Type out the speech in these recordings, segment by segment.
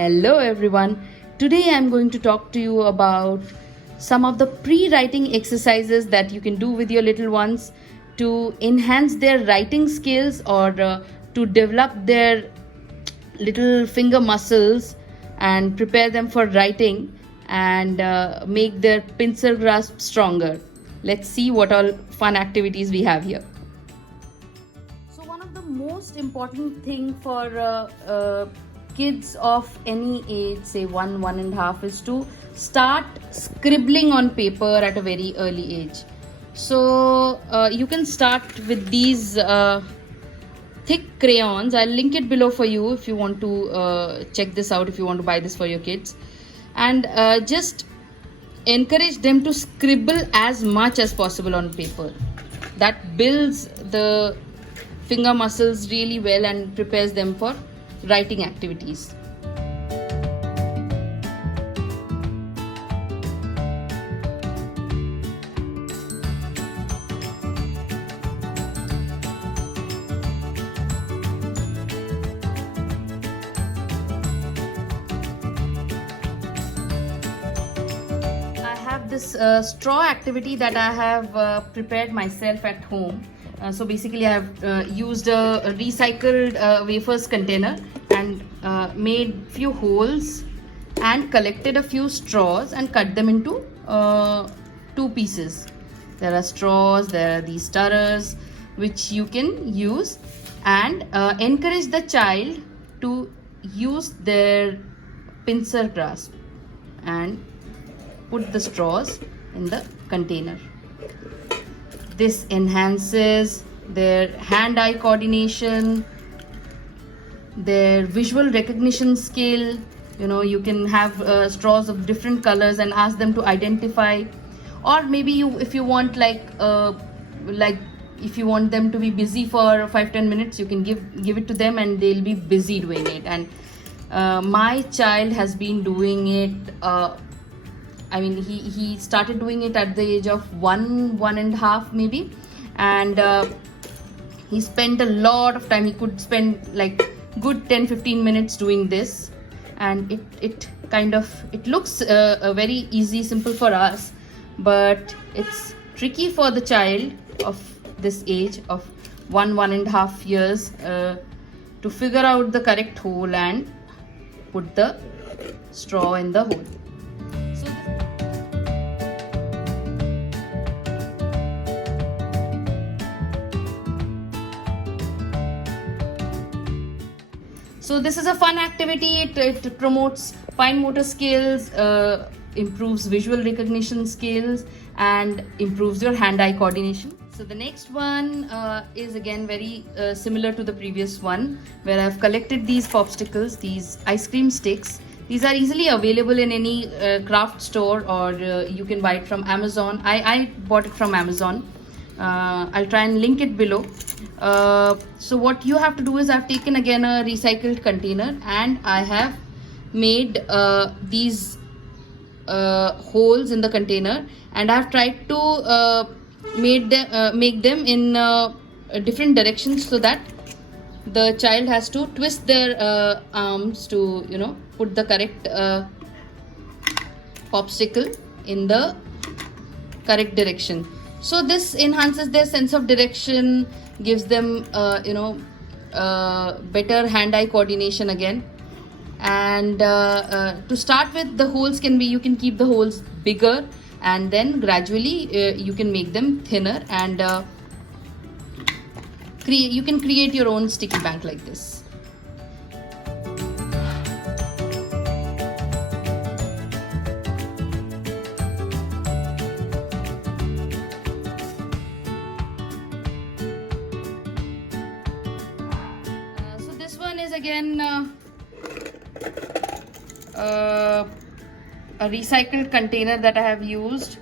Hello everyone. Today I'm going to talk to you about some of the pre-writing exercises that you can do with your little ones to enhance their writing skills or to develop their little finger muscles and prepare them for writing and make their pencil grasp stronger. Let's see what all fun activities we have here. So one of the most important thing for kids of any age, say 1.5, is to start scribbling on paper at a very early age. So you can start with these thick crayons. I'll link it below for you if you want to check this out, if you want to buy this for your kids. And just encourage them to scribble as much as possible on paper. That builds the finger muscles really well and prepares them for writing activities. I have this straw activity that I have prepared myself at home. So basically I have used a recycled wafers container and made few holes and collected a few straws and cut them into two pieces. There are straws, there are these stirrers which you can use, and encourage the child to use their pincer grasp and put the straws in the container. This enhances their hand-eye coordination, their visual recognition skill. You know, you can have straws of different colors and ask them to identify, or maybe if you want if you want them to be busy for 5-10 minutes, you can give it to them and they'll be busy doing it. And my child has been doing it. He started doing it at the age of 1.5 maybe, and he spent a lot of time. He could spend like good 10-15 minutes doing this, and it looks very easy, simple for us, but it's tricky for the child of this age of 1.5 years to figure out the correct hole and put the straw in the hole. So this is a fun activity. It promotes fine motor skills, improves visual recognition skills, and improves your hand-eye coordination. So the next one is again very similar to the previous one, where I've collected these popsicles, these ice cream sticks. These are easily available in any craft store, or you can buy it from Amazon. I bought it from Amazon. I'll try and link it below. So what you have to do is I've taken again a recycled container and I have made these holes in the container, and I've tried to make them in different directions so that the child has to twist their arms to put the correct popsicle in the correct direction. So this enhances their sense of direction, gives them better hand-eye coordination again. And to start with, the holes you can keep the holes bigger, and then gradually you can make them thinner, and you can create your own sticky bank like this. Is again a recycled container that I have used,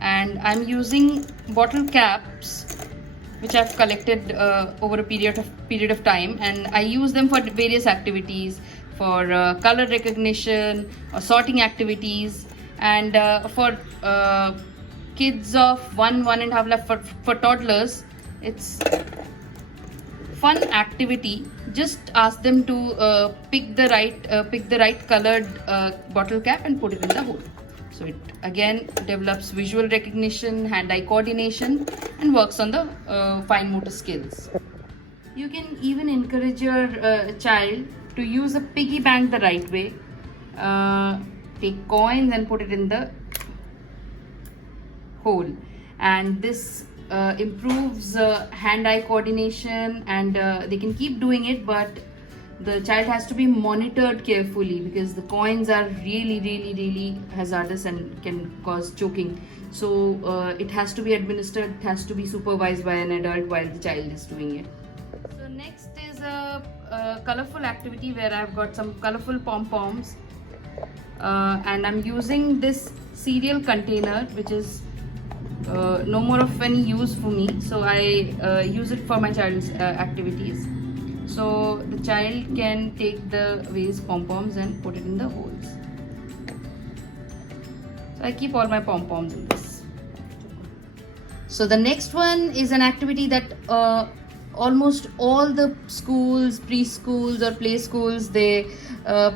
and I'm using bottle caps which I've collected over a period of time, and I use them for various activities, for color recognition or sorting activities, and for kids of 1.5, for toddlers, it's fun activity. Just ask them to pick the right colored bottle cap and put it in the hole. So it again develops visual recognition, hand-eye coordination, and works on the fine motor skills. You can even encourage your child to use a piggy bank the right way. Take coins and put it in the hole, and this improves hand-eye coordination, and they can keep doing it, but the child has to be monitored carefully because the coins are really hazardous and can cause choking. So it has to be administered, it has to be supervised by an adult while the child is doing it. So next is a colorful activity where I've got some colorful pom-poms, and I'm using this cereal container, which is no more of any use for me, so I use it for my child's activities. So the child can take the waste pom-poms and put it in the holes. So I keep all my pom-poms in this. So the next one is an activity that almost all the schools, preschools or play schools, they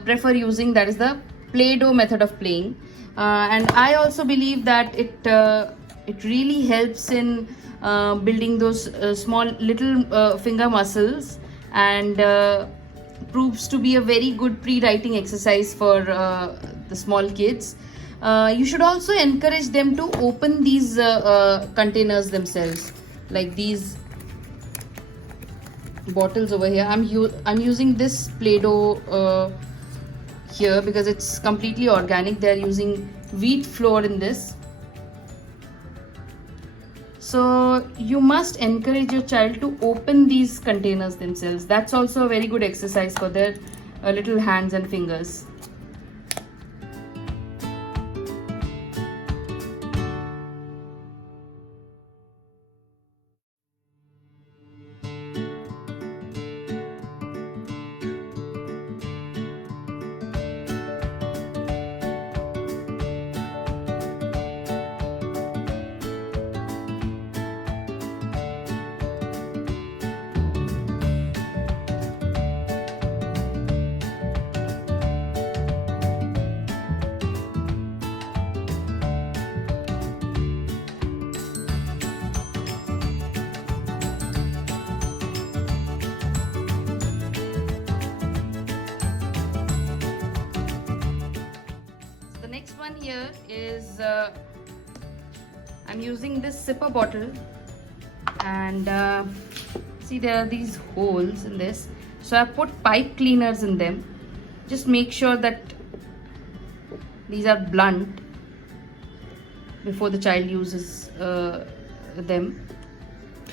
prefer using, that is the Play-Doh method of playing. And I also believe that it really helps in building those small little finger muscles, and proves to be a very good pre-writing exercise for the small kids. You should also encourage them to open these containers themselves, like these bottles over here. I'm using this Play-Doh here because it's completely organic. They're using wheat flour in this. So you must encourage your child to open these containers themselves. That's also a very good exercise for their little hands and fingers. Next one here is I'm using this sipper bottle, and see, there are these holes in this, so I put pipe cleaners in them. Just make sure that these are blunt before the child uses them.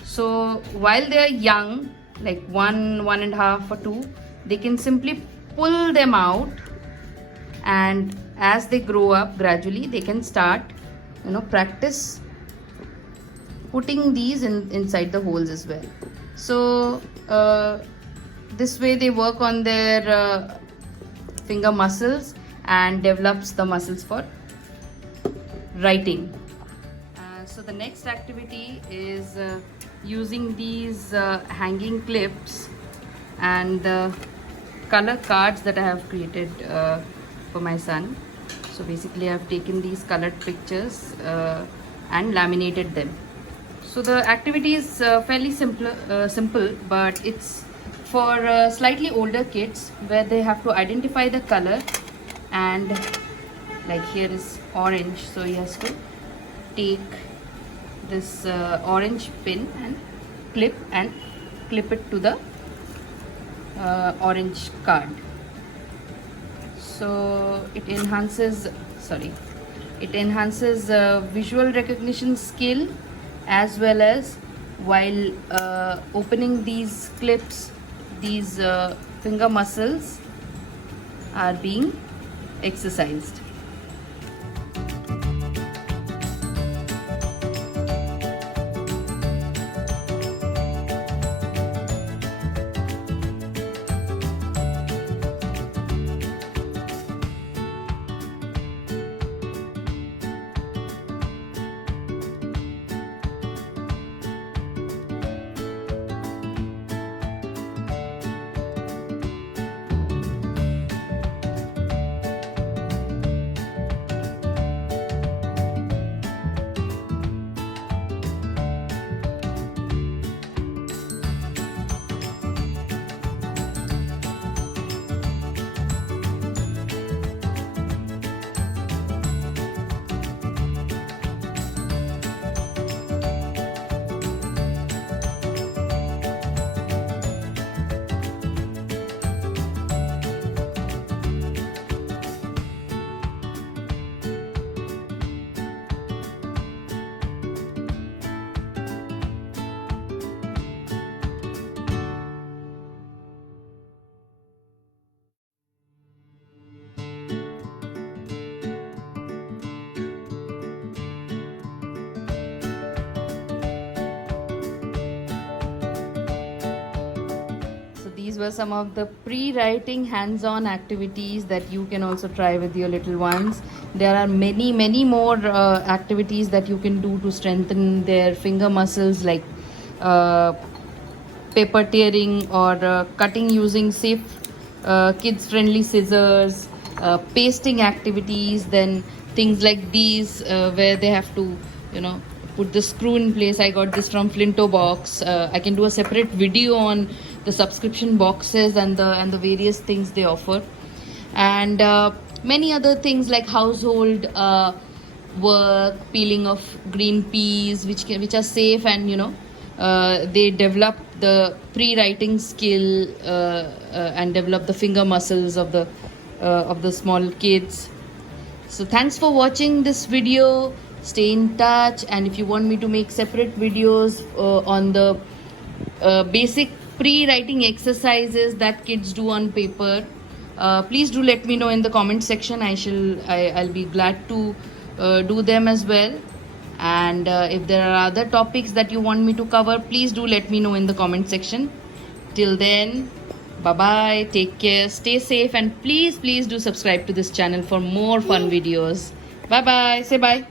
So while they are young, like 1.5 or 2, they can simply pull them out, and as they grow up gradually, they can start, practice putting these inside the holes as well. So this way they work on their finger muscles and develops the muscles for writing. So the next activity is using these hanging clips and the color cards that I have created for my son. So basically I've taken these colored pictures and laminated them. So the activity is fairly simple, but it's for slightly older kids, where they have to identify the color, and like here is orange, so he has to take this orange pin and clip it to the orange card. So it enhances visual recognition skill, as well as while opening these clips, these finger muscles are being exercised. were some of the pre-writing hands-on activities that you can also try with your little ones. There are many more activities that you can do to strengthen their finger muscles, like paper tearing or cutting using safe kids-friendly scissors, pasting activities, then things like these where they have to, put the screw in place. I got this from Flinto Box. I can do a separate video on the subscription boxes and the various things they offer, and many other things like household work, peeling of green peas, which are safe, and they develop the pre-writing skill and develop the finger muscles of the small kids. So thanks for watching this video. Stay in touch, and if you want me to make separate videos on the basic pre-writing exercises that kids do on paper, please do let me know in the comment section. I'll be glad to do them as well. And if there are other topics that you want me to cover, please do let me know in the comment section. Till then, bye bye, take care, stay safe, and please do subscribe to this channel for more fun videos. Bye bye, say bye.